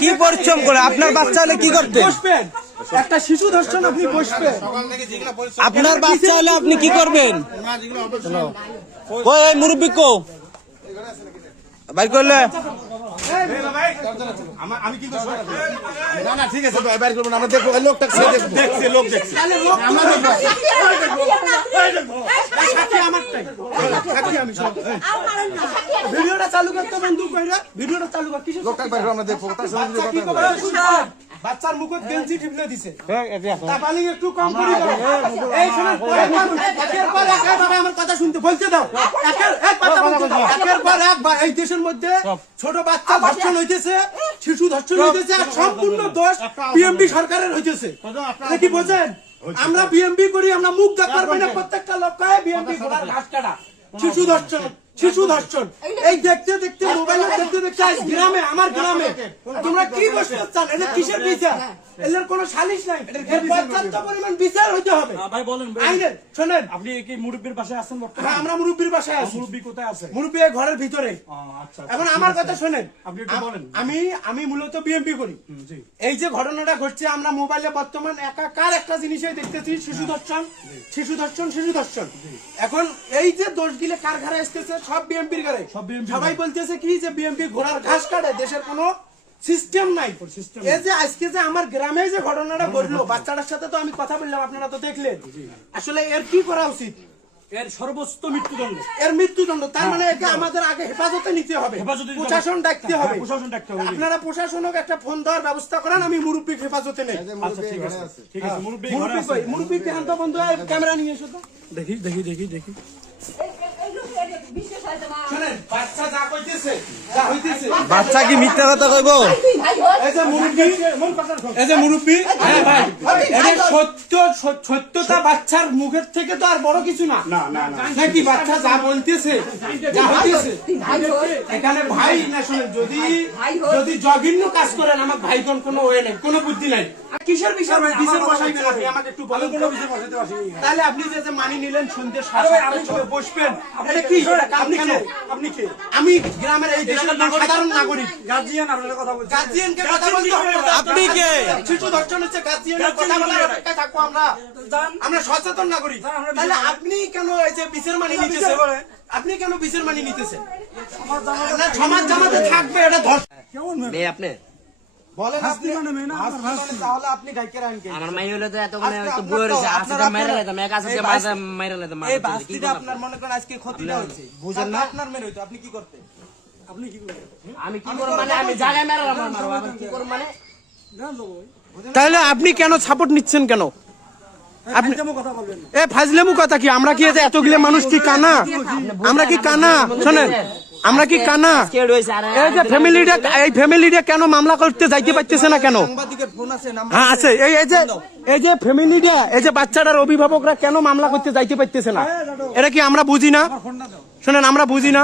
কি পরিশ্রম করে আপনার বাচ্চা হলে কি করতে একটা শিশু ধর্ষণ আপনি বসবেন, আপনার বাচ্চা হলে আপনি কি করবেন? মুরব্বী কো বাইর করলে আমি কি করবো? না না ঠিক আছে বাইর করবো না, আমরা দেখবো লোকটা দেখছি, লোক দেখছি ভিডিওটা চালু করতে বন্ধু কইরা ভিডিওটা চালু কর, কিসের লোকটা বাইর আমরা দেখবো। বাচ্চার মুখে গেঞ্জি টিপলে দিছে, তা পালি একটু কম করি দাও। এই শুনুন, একের পর এক ভাবে আমার কথা শুনতে বলতে দাও, এক কথা বলতে দাও। একের পর এক এই দেশের মধ্যে ছোট বাচ্চা ধর্ষণ হইতেছে, শিশু ধর্ষণ হইতেছে, আর সম্পূর্ণ দোষ বিএমপি সরকারের হইতেছে। এটা কি বোঝেন? আমরা বিএমপি করি, আমরা মুখ দেখার পাই না, প্রত্যেকটা লোক কয় বিএমপি ঘোড়ার ঘাস কাটা। শিশু ধর্ষণ, শিশু ধর্ষণ এই দেখতে দেখতে মোবাইলে দেখতে দেখতে আজ গ্রামে, আমার গ্রামে তোমরা কি বসে চান? এটা কিসের বিচার? এর কোনো সালিশ নাই, পর্যাপ্ত পরিমাণ বিচার হইতে হবে। ভাই বলেন, আইনের শোনেন, আপনি কি মুরব্বির বাসায় আছেন বর্তমানে? হ্যাঁ আমরা মুরব্বির বাসায় আছি। মুরব্বি কোথায় আছে? মুরব্বি ঘরের ভিতরে। আচ্ছা, এখন আমার কথা শোনেন, আপনি একটু বলেন। আমি মূলত বিএমপি করি। এই যে ঘটনাটা ঘটছে, আমরা মোবাইলে বর্তমান একাকার একটা জিনিসই দেখতেছি, শিশু ধর্ষণ, শিশু ধর্ষণ, শিশু ধর্ষণ। এখন এই যে দোষগুলো কার ঘরে আসতেছে? সব বিএমপির ঘরে। সবাই বলতেছে কি যে বিএমপি ঘোড়ার ঘাস কাটে, দেশের কোনো সিস্টেম নাই। এই যে আজকে যে আমার গ্রামে যে ঘটনাটা ঘটলো, বাচ্চাটার সাথে তো আমি কথা বললাম, আপনারা তো দেখলেন। আসলে এর কি করা উচিত? এর সর্বোচ্চ মৃত্যুদণ্ড, এর মৃত্যুদণ্ড। তার মানে একে আমাদের আগে হেফাজতে নিতে হবে, প্রশাসন ডাকতে হবে। আপনারা প্রশাসনক একটা ফোন দেওয়ার ব্যবস্থা করেন, আমি মুরব্বী হেফাজতে নেই। মুরব্বী দেহান্ত বন্ধু ক্যামেরা নিয়ে এসো তো, দেখি দেখি দেখি দেখি। বাচ্চা কি মিথ্যা কথা কইব? সত্যতা বাচ্চার মুখের থেকে তো আর বড় কিছু না, নাকি? বাচ্চা যা বলতেছে, যা হইতেছে এখানে ভাই না, শোনেন, যদি জঘন্য কাজ করেন আমার ভাইগণ কোনো ওয়ে নেই, কোনো বুদ্ধি নাই। কিসের বিষয় বিচার বসাইবেন? আপনি আমাকে একটু বলেন। তাহলে আপনি যে মানি নিলেন সন্ধ্যে বসবেন, এটা কি? আপনি কে? আমি গ্রামের এই দেশের সাধারণ নাগরিক, গার্জিয়ান। আপনার কথা বলছি, গার্জিয়ানকে কথা বলতে হবে। আপনি কে? শিশু ধর্ষণ হচ্ছে গার্জিয়ানের কথা বলার অপেক্ষায় থাকবো আমরা সচেতন নাগরিক। তাহলে আপনি কেন এই যে বিচার মানি নিতেছেন? আপনি কেন বিচার মানি নিতেছেন? সমাজ জামাতে থাকবে, এটা ধর্ষণ। আপনি বলেন আপনি তাহলে আপনি ডাইকে রাখেন কে? আমার মাই হলো তো এতক্ষণে তো বইরে আছে, আজকে মাইরা লাইতাম, এক আছে মাইরা লাইতাম। এই বাস্তিটা আপনার মনে করেন আজকে ক্ষতিটা হচ্ছে, বুঝেন না? আপনার মেরে হইতো, আপনি কি করতেন? আমি কি করব মানে? আমি জায়গায় মারলাম, মারবো আবার কি করব মানে? তাহলে আপনি কেন সাপোর্ট নিচ্ছেন কেন? আপনি ফাজলেমু কথা কি? আমরা কি এতগুলো মানুষ কি কানা? আমরা কি কানা? শোনেন, আমরা কি কানা? এই যে ফ্যামিলিটা, এই ফ্যামিলিটা কেন মামলা করতে যাইতে পারতেছে না কেন? হ্যাঁ আছে, এই যে ফ্যামিলিটা, এই যে বাচ্চাটার অভিভাবকরা কেন মামলা করতে যাইতে পারতেছে না? এটা কি আমরা বুঝি না? শোনেন, আমরা বুঝি না।